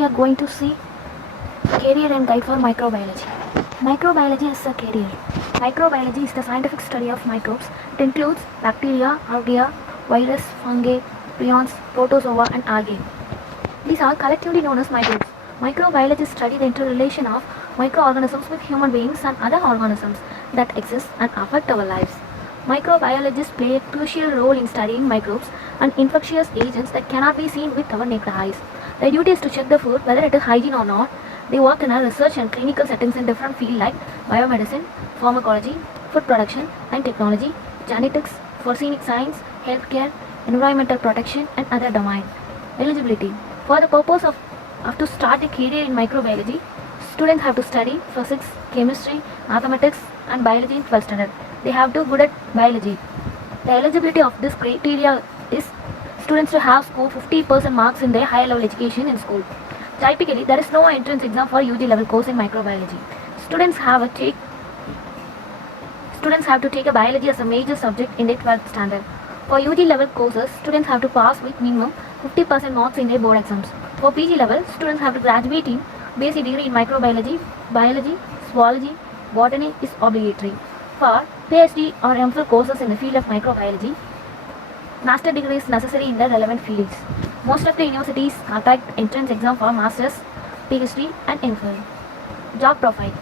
we are going to see career and guide for microbiology. Microbiology is a career. Microbiology is the scientific study of microbes. It includes bacteria, archaea, virus, fungi, prions, protozoa, and algae. These are collectively known as microbes. Microbiologists study the interrelation of microorganisms with human beings and other organisms that exist and affect our lives. Microbiologists play a crucial role in studying microbes and infectious agents that cannot be seen with our naked eyes. Their duty is to check the food whether it is hygiene or not. They work in a research and clinical settings in different fields like biomedicine, pharmacology, food production and technology, genetics, forensic science, healthcare, environmental protection, and other domains. Eligibility. For the purpose of to start a career in microbiology, students have to study physics, chemistry, mathematics, and biology in 12th standard. They have to be good at biology. The eligibility of this criteria is students to have scored 50% marks in their higher level education in school. Typically, there is no entrance exam for UG level course in microbiology. Students have to take a biology as a major subject in their 12th standard. For UG level courses, students have to pass with minimum 50% marks in their board exams. For PG level, students have to graduate in basic degree in microbiology, biology, zoology, botany is obligatory. For PhD or MPhil courses in the field of microbiology, master degree is necessary in the relevant fields. Most of the universities conduct entrance exam for masters, PhD and MPhil. Job profile.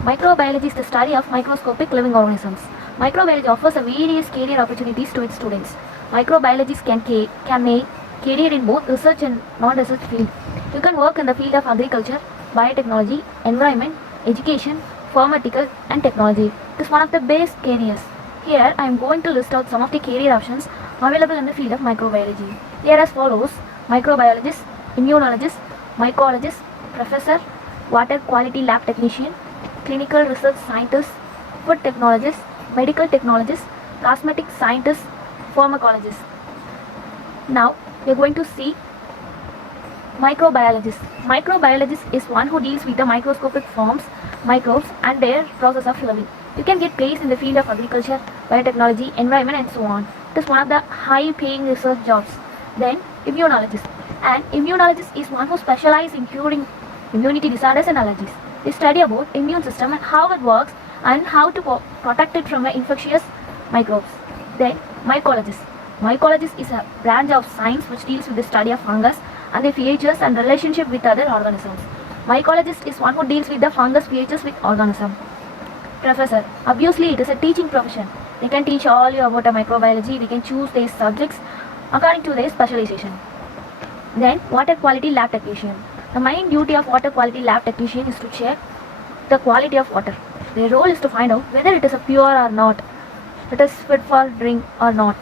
Microbiology is the study of microscopic living organisms. Microbiology offers a various career opportunities to its students. Microbiologists can make career in both research and non-research field. You can work in the field of agriculture, biotechnology, environment, education, pharmaceutical and technology. It is one of the best careers. Here I am going to list out some of the career options available in the field of microbiology. They are as follows: microbiologist, immunologist, mycologist, professor, water quality lab technician, clinical research scientist, food technologist, medical technologist, cosmetic scientist, pharmacologist. Now we are going to see microbiologist. Microbiologist is one who deals with the microscopic forms, microbes and their process of living. You can get placed in the field of agriculture, biotechnology, environment and so on. It is one of the high paying research jobs. Then immunologist. An immunologist is one who specializes in curing immunity disorders and allergies. They study about immune system and how it works and how to protect it from infectious microbes. Then mycologist. Mycologist is a branch of science which deals with the study of fungus and their features and relationship with other organisms. Mycologist is one who deals with the fungus features with organism. Professor. Obviously it is a teaching profession. They can teach all you about microbiology. They can choose their subjects according to their specialization. Then water quality lab technician. The main duty of water quality lab technician is to check the quality of water. Their role is to find out whether it is pure or not, it is fit for drink or not.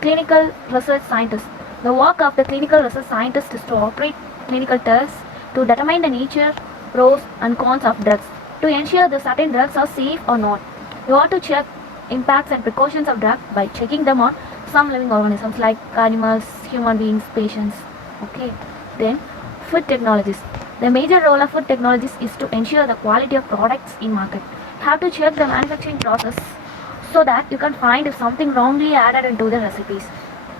Clinical research scientist. The work of the clinical research scientist is to operate clinical tests to determine the nature, pros and cons of drugs, to ensure the certain drugs are safe or not. You ought to check impacts and precautions of drugs by checking them on some living organisms like animals, human beings, patients. Okay. Then food technologist. The major role of food technologist is to ensure the quality of products in market. You have to check the manufacturing process so that you can find if something wrongly added into the recipes.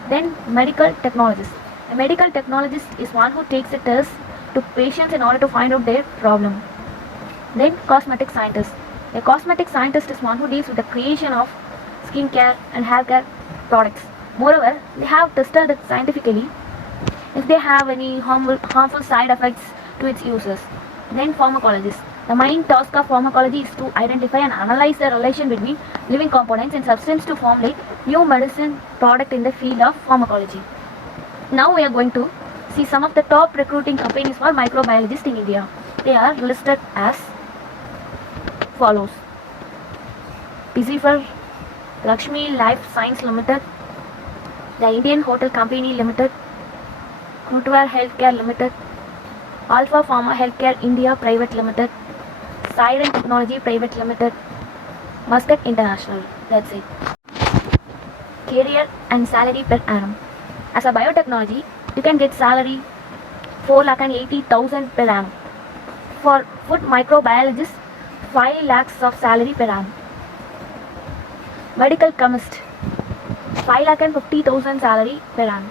Then medical technologist. A medical technologist is one who takes a test to patients in order to find out their problem. Then cosmetic scientist. A cosmetic scientist is one who deals with the creation of skincare and haircare products. Moreover, they have tested it scientifically if they have any harmful side effects to its users. Then pharmacologist. The main task of pharmacology is to identify and analyze the relation between living components and substance to formulate new medicine product in the field of pharmacology. Now we are going to see some of the top recruiting companies for microbiologists in India. They are listed as follows: Pizzifer, Lakshmi Life Science Limited, the Indian Hotel Company Limited, Krutvare Healthcare Limited, Alpha Pharma Healthcare India Private Limited, Siren Technology Private Limited, Muscat International. That's it. Career and salary per annum. As a biotechnology, you can get salary 4,80,000 per annum. For food microbiologist, 5 lakhs of salary per annum. Medical chemist, 5,50,000 salary per annum.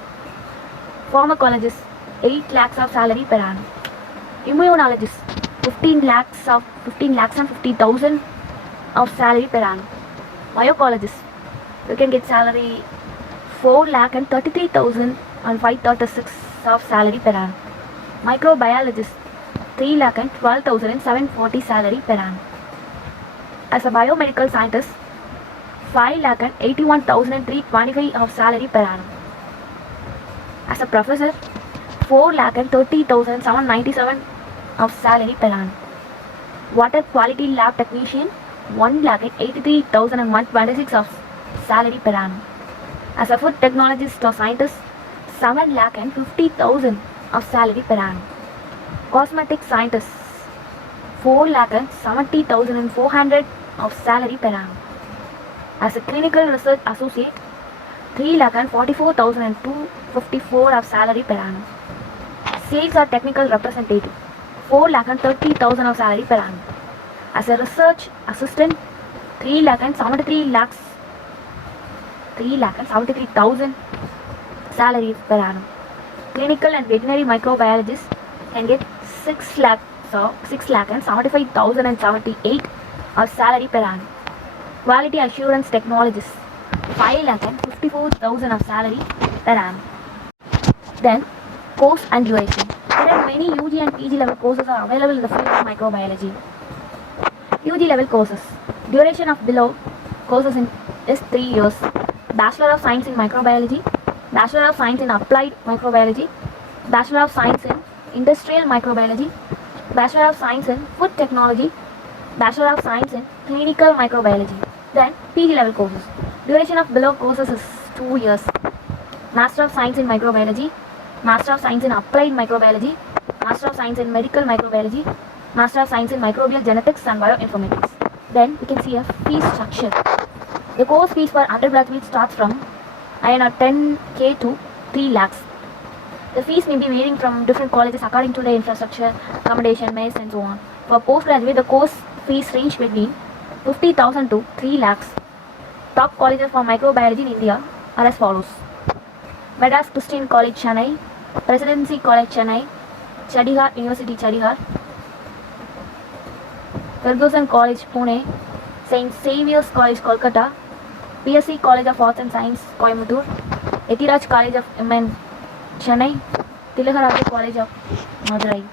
Pharmacologist, 8 lakhs of salary per annum. Immunologist, 15 lakhs and 50,000 of salary per annum. Mycologist, you can get salary 4 lakh and 33,000 and 536 of salary per annum. Microbiologist, 3 lakh and 12,000 and 740 salary per annum. As a biomedical scientist, 5 lakh and 81,000 and 325 of salary per annum. As a professor, 4 lakh and 30,000 797 of salary per annum. Water quality lab technician, 1 lakh and 83,000 and 126 of salary per annum. As a food technologist or scientist, 7 lakh and 50,000 of salary per annum. Cosmetic scientist, 4 lakh and 70,000 and 400 of salary per annum. As a clinical research associate, 3 lakh and 44,000 and 254 of salary per annum. Sales or technical representative, 4 lakh and 30,000 of salary per annum. As a research assistant, 3 lakh and 73,000 salary per annum. Clinical and veterinary microbiologist can get 6 lakh and 75,000 and 78 of salary per annum. Quality assurance technologist, 5 lakh and 54,000 of salary per annum. Then, course and duration. There are many UG and PG level courses are available in the field of microbiology. UG level courses. Duration of below courses is 3 years. Bachelor of Science in Microbiology, Bachelor of Science in Applied Microbiology, Bachelor of Science in Industrial Microbiology, Bachelor of Science in Food Technology, Bachelor of Science in Clinical Microbiology. Then PG level courses. Duration of below courses is 2 years. Master of Science in Microbiology, Master of Science in Applied Microbiology, Master of Science in Medical Microbiology, Master of Science in Microbial Genetics and Bioinformatics. Then we can see a fee structure. The course fees for undergraduate starts from INR 10k to 3 lakhs. The fees may be varying from different colleges according to their infrastructure, accommodation, mess and so on. For postgraduate, the course fees range between 50,000 to 3 lakhs. Top colleges for microbiology in India are as follows: Madras Christian College, Chennai; Presidency College, Chennai; Chandigarh University, Chandigarh; Ferguson College, Pune; St. Saviour's College, Kolkata; PSC College of Arts and Science, Coimbatore; Etiraj College of Women, Chennai; Tilakaraja College of Madurai.